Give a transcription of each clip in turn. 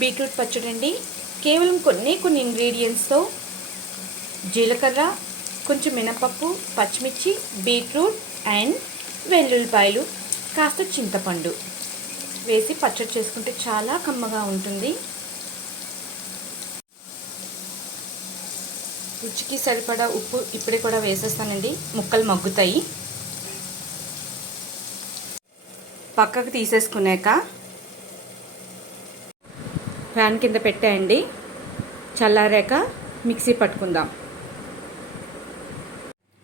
Beetroot పచ్చడి అండి. కేవలం కొన్ని ఇంగ్రీడియంట్స్తో జీలకర్ర, కొంచెం మినపప్పు, పచ్చిమిర్చి, బీట్రూట్ అండ్ వెల్లుల్లిపాయలు, కాస్త చింతపండు వేసి పచ్చడి చేసుకుంటే చాలా కమ్మగా ఉంటుంది. రుచికి సరిపడా ఉప్పు ఇప్పుడే కూడా వేసేస్తానండి, ముక్కలు మగ్గుతాయి. పక్కకు తీసేసుకున్నాక ఫ్యాన్ కింద పెట్టేయండి. చల్లారాక మిక్సీ పట్టుకుందాం.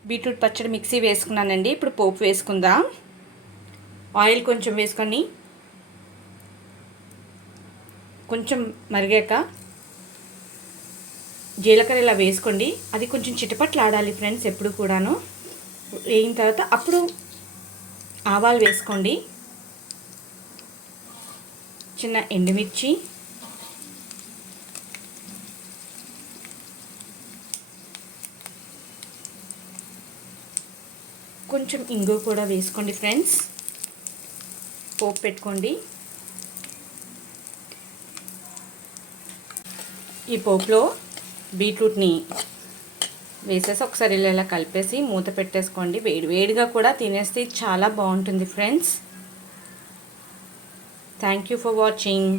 బీట్రూట్ పచ్చడి మిక్సీ వేసుకున్నానండి. ఇప్పుడు పోపు వేసుకుందాం. ఆయిల్ కొంచెం వేసుకొని కొంచెం మరిగాక జీలకర్ర ఇలా వేసుకోండి. అది కొంచెం చిటపట్లు ఆడాలి ఫ్రెండ్స్. ఎప్పుడు కూడాను వేగిన తర్వాత అప్పుడు ఆవాలు వేసుకోండి. చిన్న ఎండుమిర్చి, కొంచెం ఇంగువ కూడా వేసుకోండి ఫ్రెండ్స్. పోపు పెట్టుకోండి. ఈ పోపులో బీట్రూట్ని వేసేసి ఒకసారి ఇలా కలిపేసి మూత పెట్టేసుకోండి. వేడిగా కూడా తినేస్తే చాలా బాగుంటుంది friends. Thank you for watching.